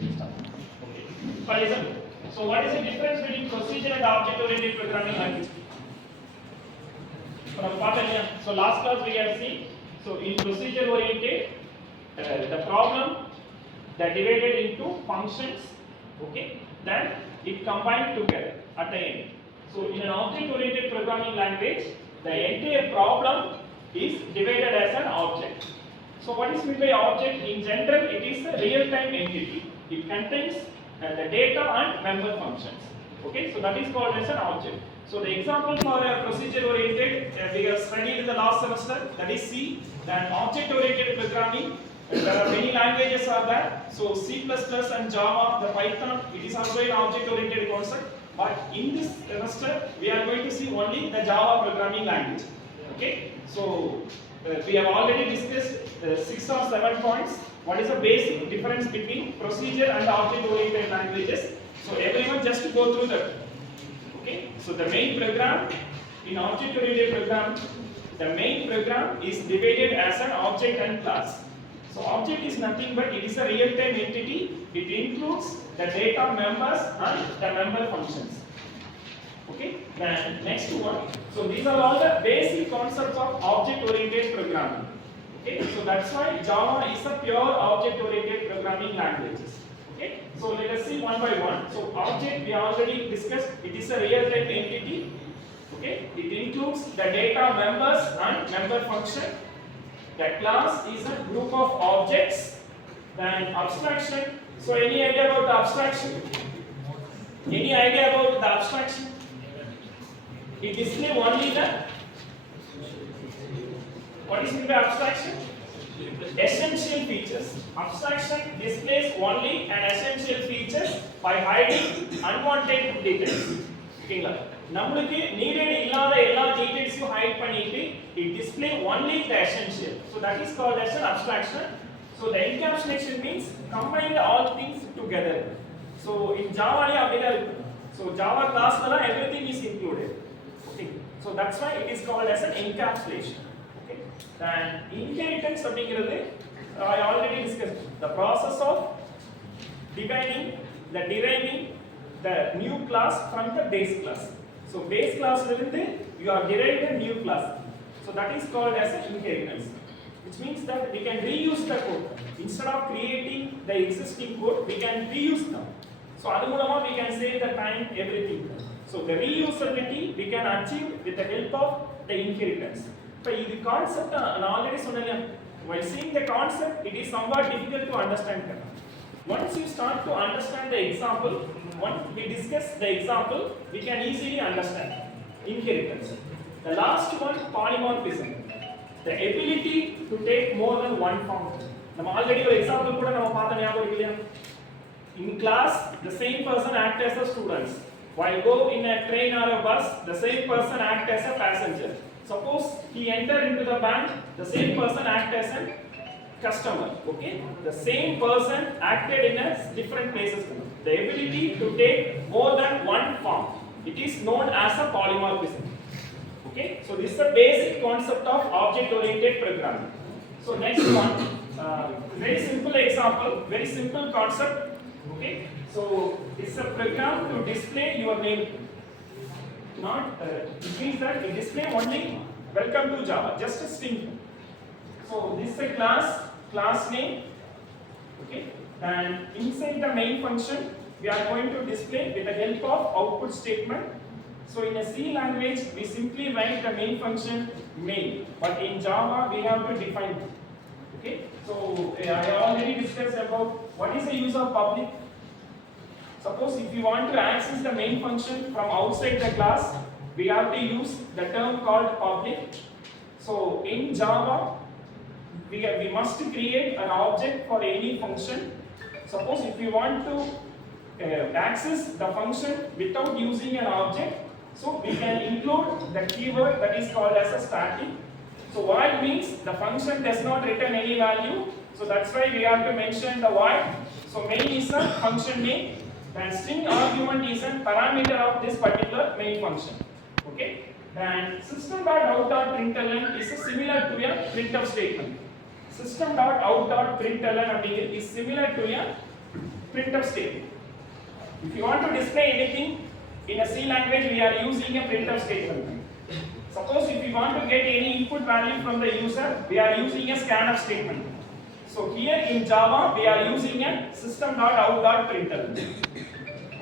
Listen. So what is the difference between procedure and object-oriented programming language? So last class we have seen. So in procedure-oriented, the problem that divided into functions, okay, then it combined together at the end. So in an object-oriented programming language, the entire problem is divided as an object. So what is meant by object? In general, it is a real-time entity. It contains the data and member functions. Okay, so that is called as an object. So the example for a procedure-oriented we have studied in the last semester, that is C. Then object-oriented programming, there are many languages are there. So C++ and Java, the Python, it is also an object-oriented concept. But in this semester, we are going to see only the Java programming language. Okay, so we have already discussed 6 or 7 points. What is the basic difference between procedure and object-oriented languages? So everyone just go through that. Okay, so the main program in object-oriented program, the main program is divided as an object and class. So object is nothing but it is a real-time entity. It includes the data members and the member functions. Okay, then next one. So these are all the basic concepts of object-oriented programming. Okay, so that's why Java is a pure object-oriented programming language. Okay, so let us see one by one. So object we already discussed. It is a real-time entity. Okay, it includes the data members and member function. The class is a group of objects. Then abstraction. So any idea about the abstraction? Any idea about the abstraction? It displays only the, what is meant by abstraction? Essential features. Abstraction displays only an essential features by hiding unwanted details. Okay, நம்மளுக்கு needed இல்லாத எல்லா details hide பண்ணிட்டு it display only the essential. So that is called as an abstraction. So the encapsulation means combine all things together. So in Java so Java class everything is included. Okay, so that's why it is called as an encapsulation. Okay, then inheritance அப்படிங்கிறது I already discussed the process of deriving the new class from the base class. So base class இருந்து you are derived a new class. So that is called as an inheritance, which means that we can reuse the code. Instead of creating the existing code, we can reuse them. So adu மூலமா we can save the time, everything. So the reusability we can achieve with the help of the inheritance. So this concept I already சொன்னேன். While seeing the concept, it is somewhat difficult to understand. Once you start to understand the example, once we discuss the example, we can easily understand inheritance. The last one, polymorphism, the ability to take more than one form. நம்ம already ஒரு example கூட நம்ம பார்த்த ஞாபகம் இல்லையா? In class, the same person act as a student. While go in a train or a bus, the same person act as a passenger. Suppose he enter into the bank, the same person act as a customer. Okay, the same person acted in a different places. The ability to take more than one form, it is known as a polymorphism. Okay, so this is the basic concept of object-oriented programming. So next one, very simple example, very simple concept. Okay, so this is a program to display your name. Not it means that it display only welcome to Java, just a string. So this is a class name. Okay, and inside the main function we are going to display with the help of output statement. So in a C language we simply write the main function main, but in Java we have to define it. Okay, so I already discussed about what is the use of public. Suppose if you want to access the main function from outside the class, we have to use the term called public. So in Java, we must create an object for any function. Suppose if you want to access the function without using an object, so we can include the keyword that is called as a static. So void means the function does not return any value. So that's why we have to mention the void. So main is a function name. And string argument is a parameter of this particular main function. Okay, and system.out.println is similar to a printf statement. System.out.println is similar to a printf statement. If you want to display anything in a C language, we are using a printf statement. Suppose if you want to get any input value from the user, we are using a scanf statement. So here in Java, we are using a system.out.println.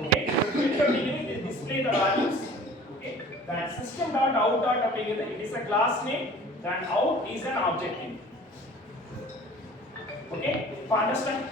Okay, so printf will display the values. Okay, then system.out. It is a class name, then out is an object name. Okay, understand?